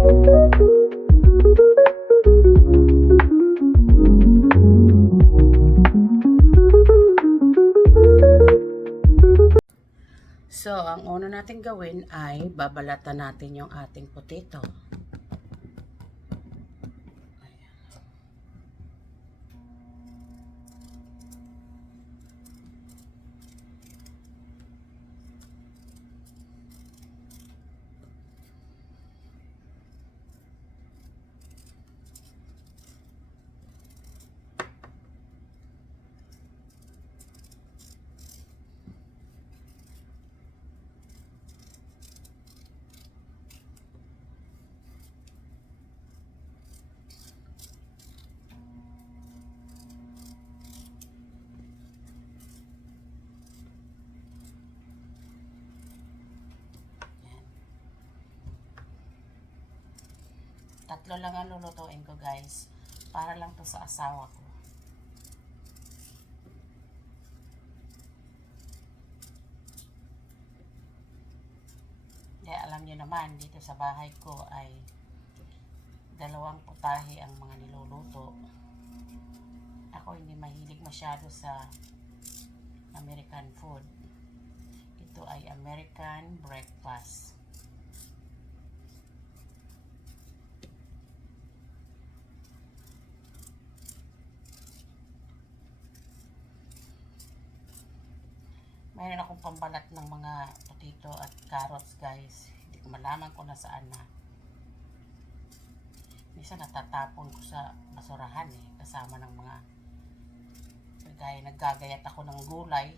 So, ang una natin gawin ay babalatan natin yung ating potato. Tatlo lang ang lulutuin ko, guys. Para lang to sa asawa ko. Kaya alam niyo naman, dito sa bahay ko ay dalawang putahe ang mga niluluto. Ako hindi mahilig masyado sa American food. Ito ay American breakfast. Mayroon akong pambalat ng mga potato at carrots, guys. Hindi ko malaman kung nasaan na. Minsan natatapon ko sa basurahan kasama ng mga gaya naggagayat ako ng gulay,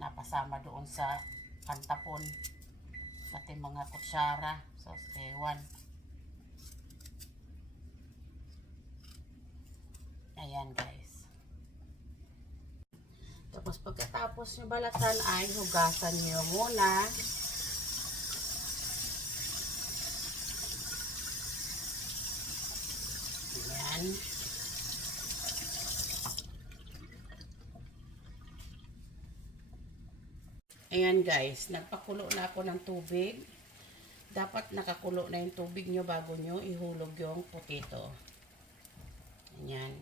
napasama doon sa pantapon, pati mga kutsara, so ewan. Ayan, guys. Tapos pagkatapos nyo balatan ay hugasan nyo muna. Ayan. Ayan, guys, nagpakulo na ako ng tubig. Dapat nakakulo na yung tubig nyo bago nyo ihulog yung potato. Ayan.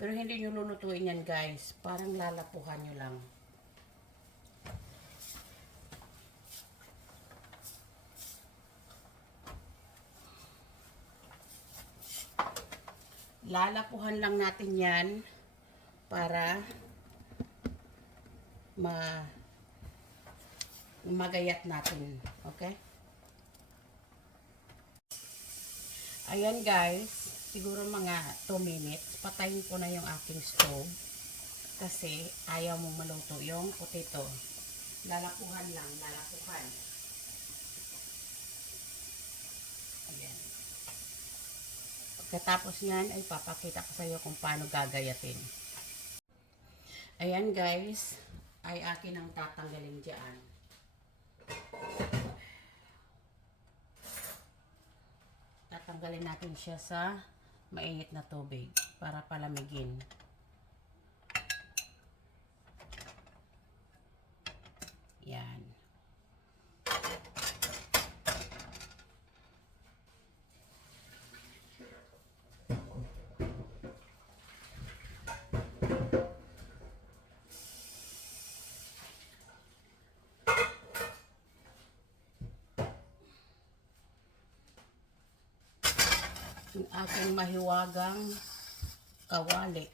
Pero hindi nyo lulutuin yan, guys. Parang lalapuhan nyo lang. Lalapuhan lang natin yan para magayat natin. Okay? Ayan, guys. Siguro mga 2 minutes, patayin ko na yung aking stove kasi ayaw mo maluto yung potato. Lalapuhan lang, lalapuhan. Ayan. Pagkatapos nyan, ay papakita ko sa iyo kung paano gagayatin. Ayan, guys, ay akin ang tatanggalin dyan. Tatanggalin natin siya sa mainit na tubig para palamigin. Yan. Yung aking mahiwagang kawali.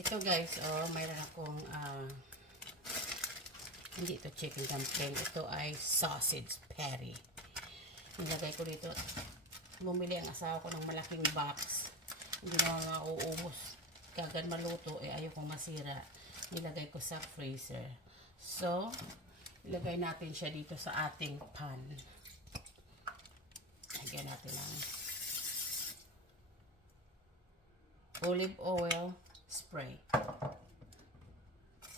Ito, guys, mayroon akong hindi ito chicken dumpling, ito ay sausage patty. Nilagay ko dito. Bumili ang asawa ko ng malaking box. Hindi na mauubos. Kagad maluto, ayaw kong masira. Nilagay ko sa freezer. So, ilagay natin siya dito sa ating pan. Lagyan natin ng olive oil spray.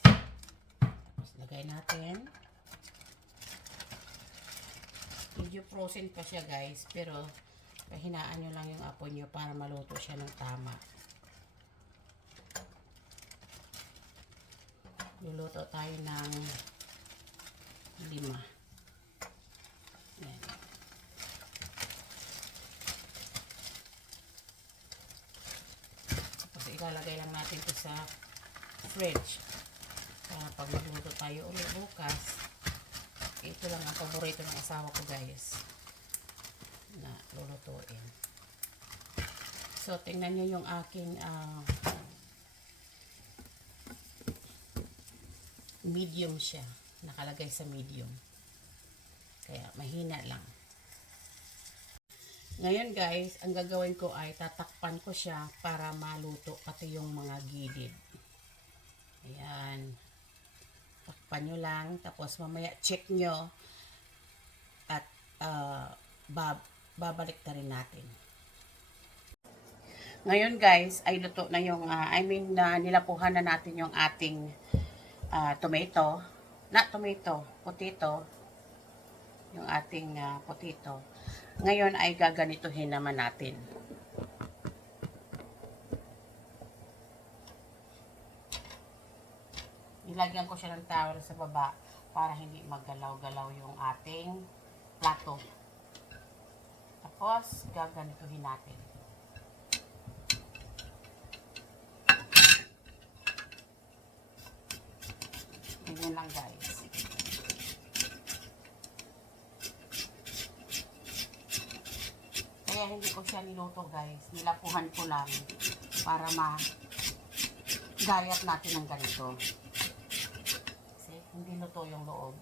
Tapos lagay natin Medyo frozen pa siya guys, pero pahinaan nyo lang yung apoy nyo para maluto siya ng tama. Luluto tayo ng 5. Yan. Tapos ilalagay lang natin ito sa fridge. Para pag magluto tayo ulit bukas, ito lang ang paborito ng asawa ko guys na lulutuin. So tingnan nyo yung aking medium siya. Nakalagay sa medium. Kaya mahina lang. Ngayon guys, ang gagawin ko ay tatakpan ko siya para maluto pati yung mga gilid. Ayan. Takpan nyo lang. Tapos mamaya check nyo. At babalik na rin natin. Ngayon guys, ay luto na yung, nilapuhan na natin yung ating tomato. Potato. Yung ating potato. Ngayon ay gaganituhin naman natin. Ilagyan ko siya ng towel sa baba para hindi maggalaw-galaw yung ating plato. Tapos, gaganituhin natin. Ganyan lang guys. Kaya hindi ko siya niluto guys. Nilapuhan ko lang para gayat natin ng ganito. Kasi hindi luto yung loob.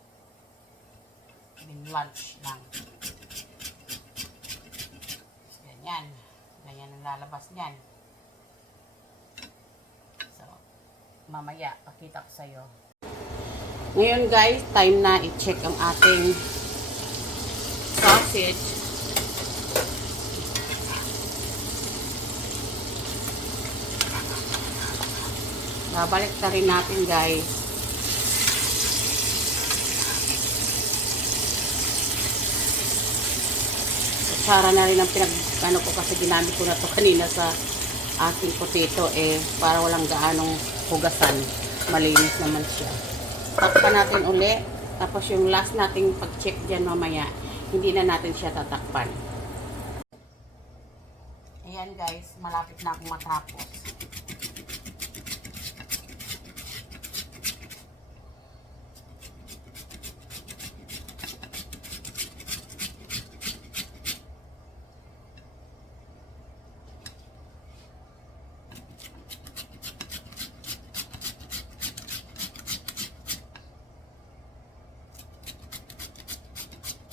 Lunch lang. Ganyan. Ganyan ang lalabas niyan. So, mamaya, pakita ko sa'yo. Ngayon guys, time na i-check ang ating sausage. Babalik na rin natin guys. Kutsara na rin ang ko kasi ginamit ko na to kanina sa ating potato para walang gaanong hugasan. Malinis naman siya. Takpan natin uli. Tapos yung last nating pag-check dyan mamaya, hindi na natin siya tatakpan. Ayan guys, malapit na akong matapos.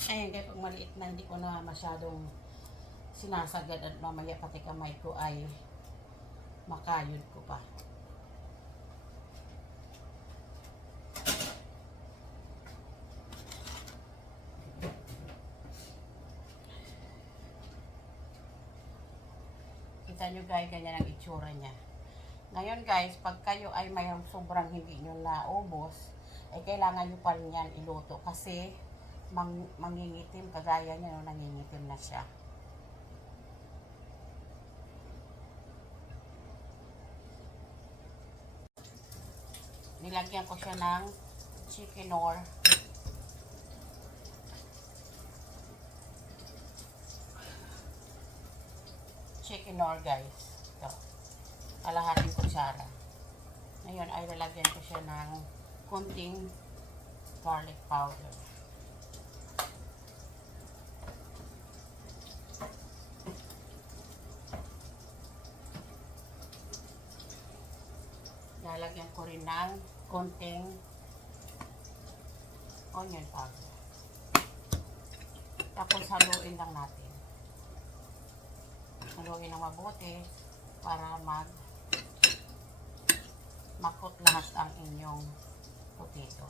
Ayan, kaya pag maliit na hindi ko na masyadong sinasagad at mamaya pati kamay ko ay makayod ko pa. Kita nyo guys, ganyan ang itsura niya. Ngayon guys, pag kayo ay may sobrang hindi nyo naubos, ay kailangan nyo pa rin yan iluto kasi mangingitim, kagaya niya no, nangingitim na siya. Nilagyan ko siya ng chicken-or. Chicken-or guys. Ito. Kalahating kutsara. Ngayon ay lalagyan ko siya ng konting garlic powder. Lalagyan ko rin ng konting onion powder. Tapos haluin lang natin. Haluin ng mabuti para makot lahat ang inyong potato.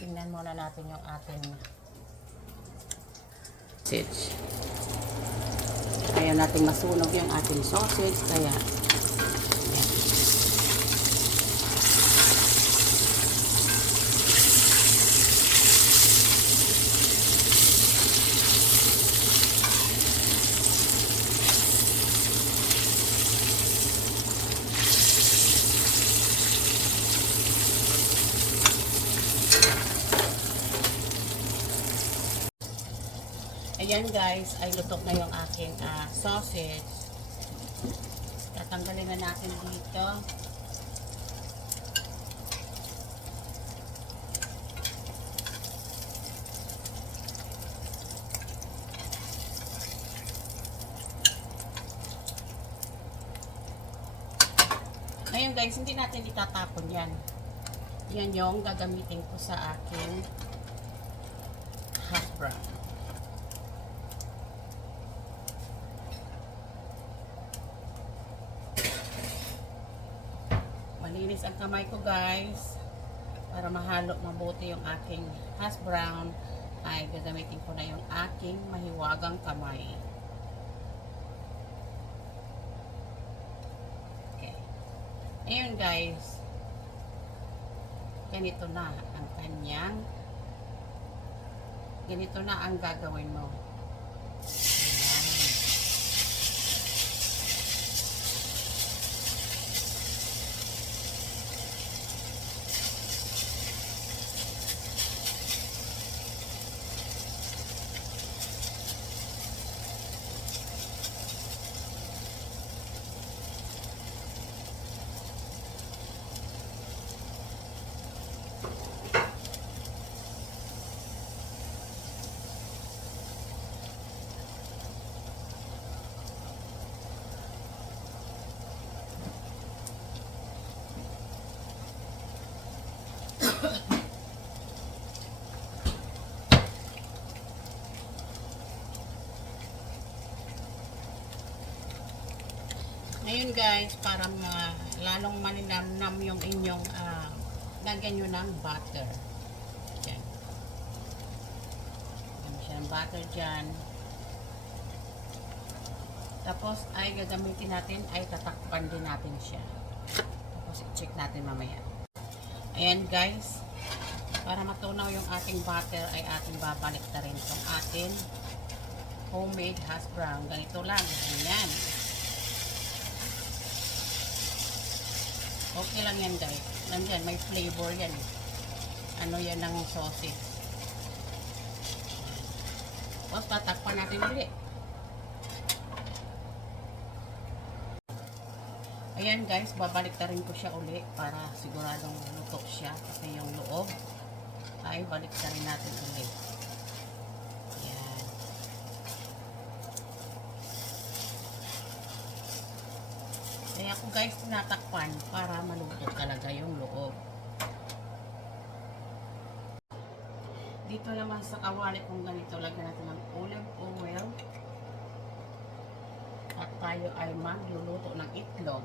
Tingnan muna natin yung ating sausage. Ayaw natin masunog yung ating sausage, kaya yan. Ayan guys, ay luto na yung aking sausage. Tatanggalin na natin dito. Ngayon guys, hindi natin itatapon yan. Yan yung gagamitin ko sa aking hash brown. Malinis ang kamay ko guys. Para mahalo mabuti yung aking hash brown, ay gagamitin ko na yung aking mahiwagang kamay. Okay. Ayun guys. Ganito na ang kanyang, ganito na ang gagawin mo. Ayan. Ngayon guys, para lalong maninamnam yung inyong lagyan nyo ng butter. Yan. Lagyan mo siya ng butter dyan. Tapos ay gagamitin natin, ay tatakpan din natin siya. Tapos i-check natin mamaya. Ayan guys, para matunaw yung ating butter ay ating babalik na rin itong ating homemade hash brown. Ganito lang. Ayan. Okay lang yan guys. Nandyan, may flavor yan. Ano yan ng sausage. Tapos tatakpan natin ulit. Ayan guys, babalik na rin ko siya ulit para siguradong luto siya. Kasi yung loob ay balik na rin natin ulit. Ayan. Kaya ako guys tinatakpan para maluto talaga yung loob. Dito naman sa kawali kung ganito, lagyan natin ng olive oil. At tayo ay magluluto ng itlog.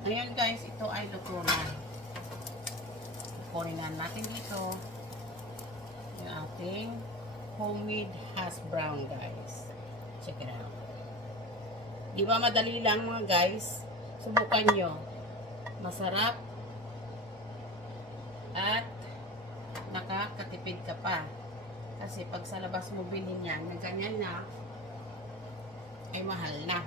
Ngayon guys, ito ay luto na. Kunin na natin dito yung ating homemade hash brown guys. Check it out. Di ba madali lang mga guys? Subukan nyo. Masarap at nakakatipid ka pa. Kasi pag sa labas mo bilhin yan, na ganyan na, ay mahal na.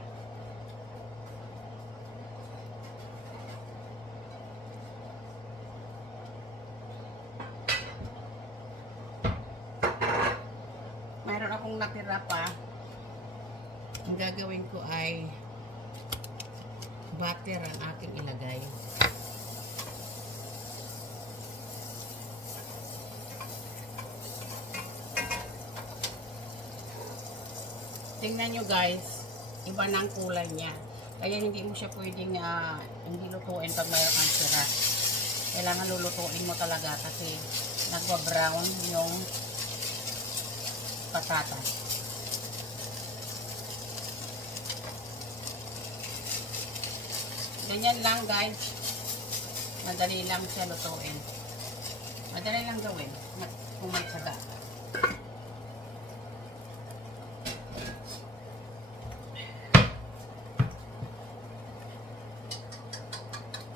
Mayroon akong natira pa. Ang gagawin ko ay butter ang aking ilagay. Tingnan nyo guys, iba na ang kulay niya. Kaya hindi mo siya pwedeng hindi lutuin pag mayroon kang sira. Kailangan lulutuin mo talaga kasi nagwa-brown yung patatas. Ganyan lang guys. Madali lang siya lutuin. Madali lang gawin kung may tsaga.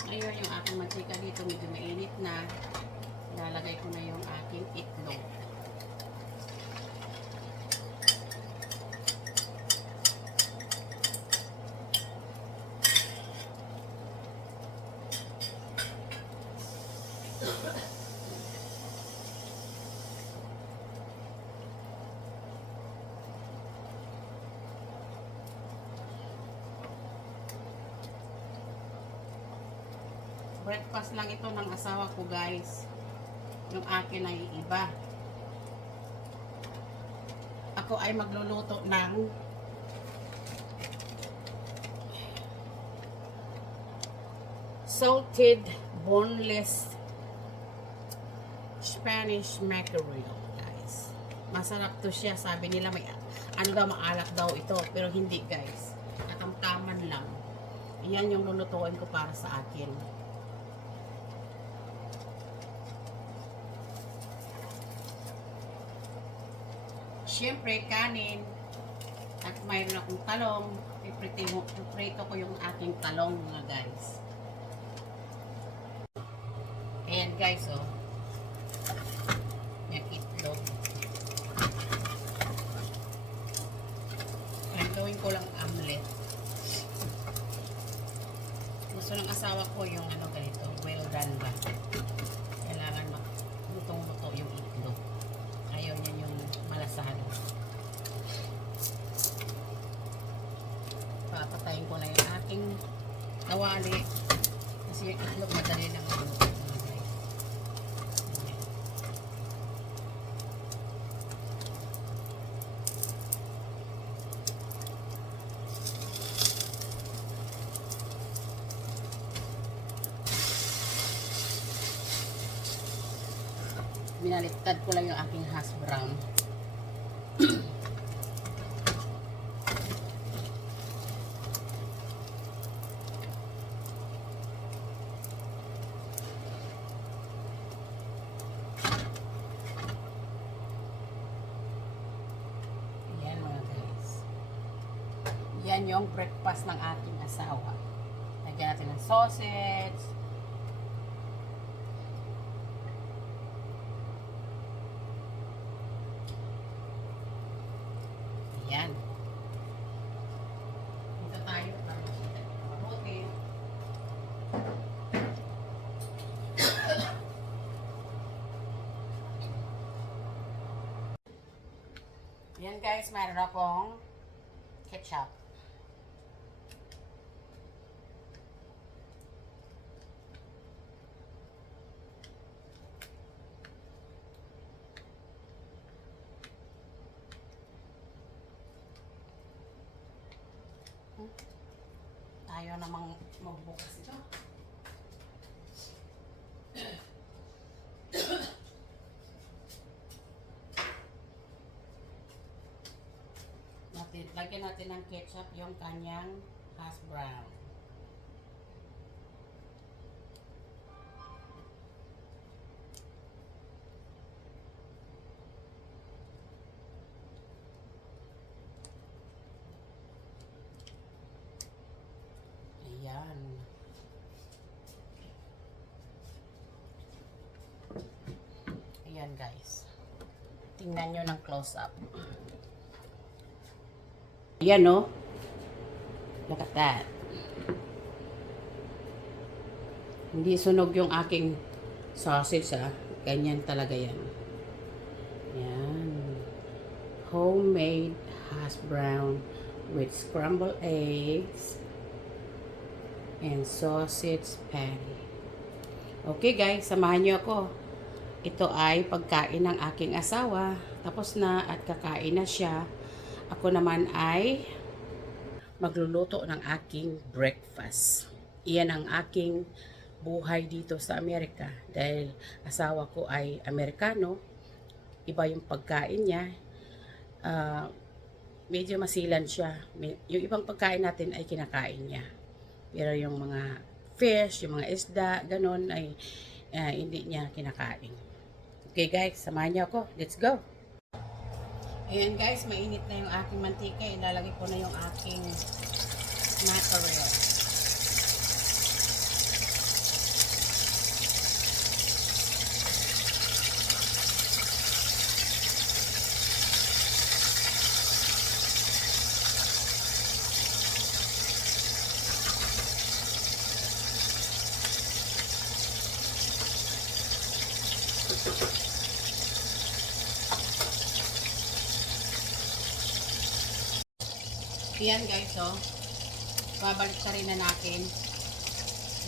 Ngayon yung aking mantika dito medyo mainit na. Lalagay ko na yung aking itlog. Breakfast lang ito ng asawa ko, guys. Yung akin ay iba. Ako ay magluluto ng salted boneless Spanish mackerel, guys. Masarap to siya. Sabi nila may ano daw, maalat daw ito. Pero hindi, guys. Katamtaman lang. Iyan yung lulutuin ko para sa akin. Siyempre, kanin. At mayroon akong talong. Iprito ko yung aking talong, mga guys. Ayan, guys, oh. Yung itlog. Ayan, gawin ko lang omelet. Gusto ng asawa ko yung ano ganito, well done ba? Kailangan lutong-luto yung itlog. Ayaw niya yung malasado. Papatayin ko na yung aking kawali. Kasi yung itlog madali lang maluto. Binaliktad ko lang yung aking hash brown. Yan, mga guys. Yan yung breakfast ng aking asawa. Lagyan natin ng sausage. Yan. Punta tayo para makita yung mabuti. Yan, guys, mayroon akong ketchup. Ayaw namang magbukas ito. Lagyan natin ng ketchup yung kanyang hash brown. Ayan. Ayan, guys. Tingnan nyo ng close-up. Ayan, no? Look at that. Hindi sunog yung aking sausage, ah. Ganyan talaga yan. Ayan. Homemade hash brown with scrambled eggs and sausage patty. Okay, guys, samahan nyo ako. Ito ay pagkain ng aking asawa. Tapos na at kakain na siya. Ako naman ay magluluto ng aking breakfast. Iyan ang aking buhay dito sa Amerika. Dahil asawa ko ay Amerikano, iba yung pagkain niya. Medyo masilan siya. Yung ibang pagkain natin ay kinakain niya. Pero yung mga fish, yung mga isda, ganun ay hindi niya kinakain. Okay, guys, samahan niyo ako. Let's go! Ayan, guys, mainit na yung aking mantika. Ilalagay ko na yung aking mackerel. Yan guys, oh. Babalik ka rin na natin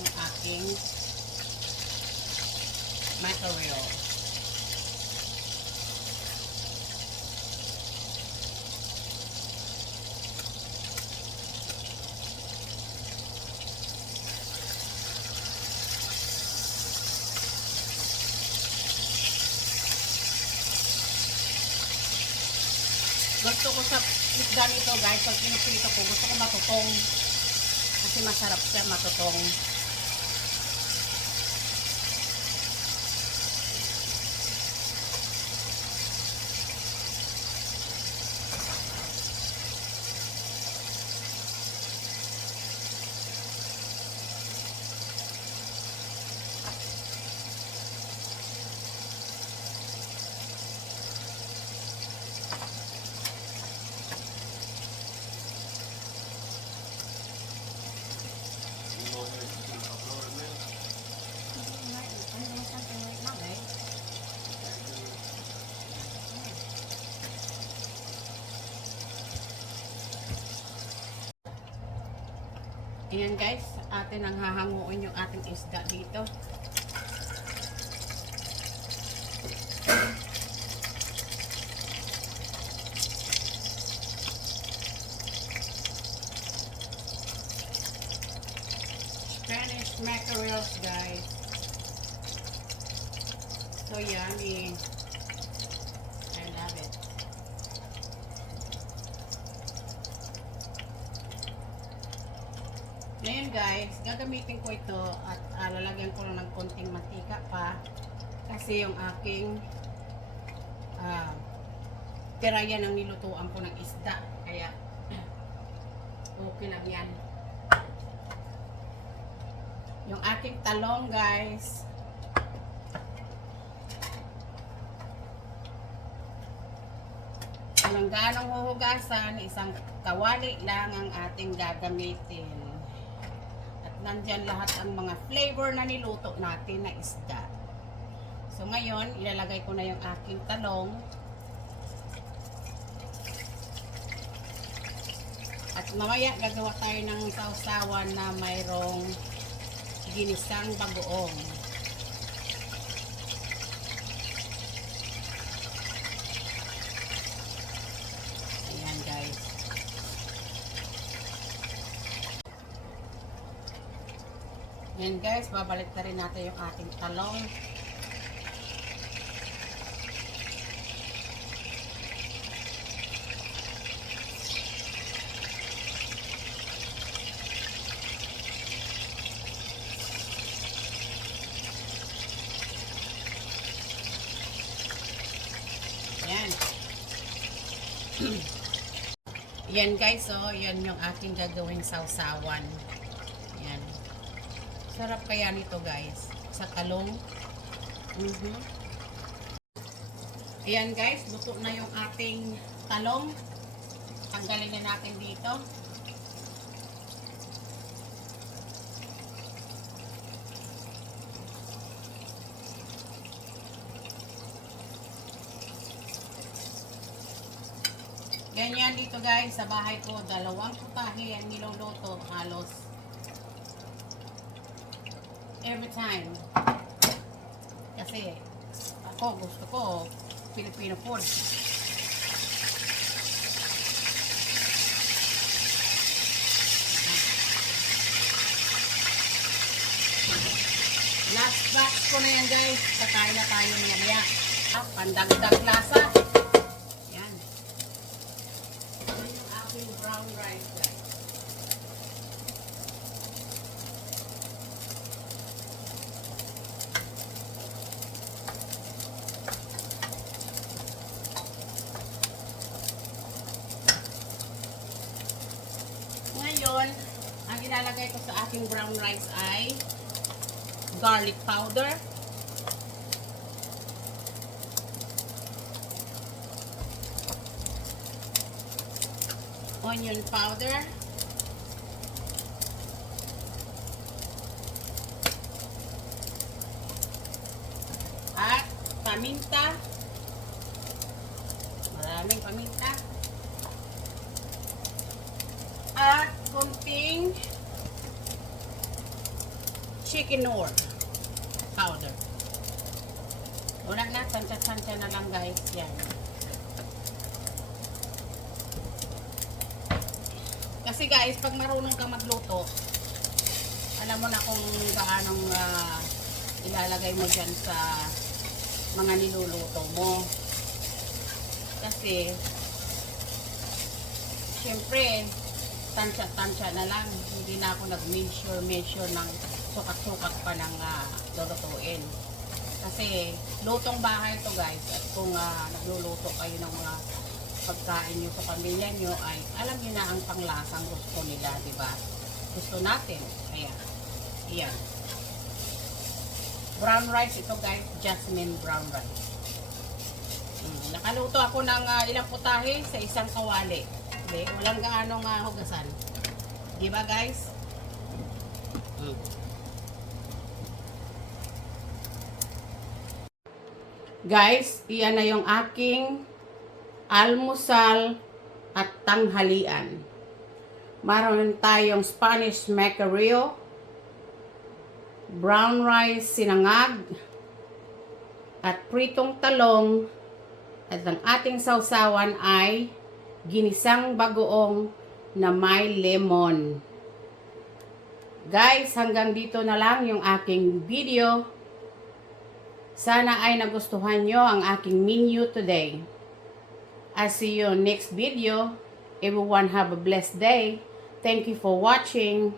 yung aking mackerel. Gusto ko sa isda nito guys, pag pinuprito ko, gusto ko matutong. Kasi masarap siya matutong. Ayan guys, atin ang hahanguin yung ating isda dito. Spanish mackerels guys. So yummy. I love it. Ngayon guys, gagamitin ko ito at lalagyan ko lang ng konting mantika pa kasi yung aking tira yan ang nilutuan ko ng isda, kaya okay lang yan. Yung aking talong guys, walang ganong huhugasan, isang kawali lang ang ating gagamitin. Nandyan lahat ang mga flavor na niluto natin na isda. So ngayon, ilalagay ko na yung aking talong. At mamaya gagawa tayo ng sausawan na mayroong ginisang bagoong. Ayan guys. Yan guys, babalik na rin natin yung ating talong. Yan. Yan guys, oh, yan yung ating gagawing sausawan. Yan. Sarap kaya nito guys, sa talong. Ayan guys, luto na yung ating talong. Tanggalin na natin dito. Ganyan dito guys, sa bahay ko, 2 putahe ang niluluto halos. Every time. Kasi ako gusto ko Filipino food. Last batch ko na yan guys. Kakain na tayo maya-maya. Pandagdag lasa. Yan. Yan yung aking brown rice guys. Ngayon, ang ilalagay ko sa aking brown rice ay garlic powder, onion powder, at paminta. Maraming paminta. At kunting chicken powder. Wala na, tansya-tansya na lang guys. Yan. Kasi guys, pag marunong ka magluto, alam mo na kung gaanong ilalagay mo dyan sa mga niluluto mo. Kasi, syempre, tansya-tansya na lang. Hindi na ako nag-measure ng sukat-sukat pa ng lulutuin. Kasi, lutong bahay to guys. At kung nagluluto kayo ng mga pagkain nyo sa pamilya nyo, ay alam nyo na ang panglasang gusto nila, diba? Gusto natin. Ayan. Ayan. Brown rice ito guys. Jasmine brown rice. Nakaluto ako ng ilang putahe sa isang kawali. Okay? Walang gaanong hugasan. Diba guys? Guys, iyan na yung aking almusal at tanghalian. Meron tayong Spanish macareo, brown rice sinangag, at pritong talong, at ang ating sausawan ay ginisang bagoong na may lemon. Guys, hanggang dito na lang yung aking video. Sana ay nagustuhan nyo ang aking menu today. I'll see you on next video. Everyone have a blessed day. Thank you for watching.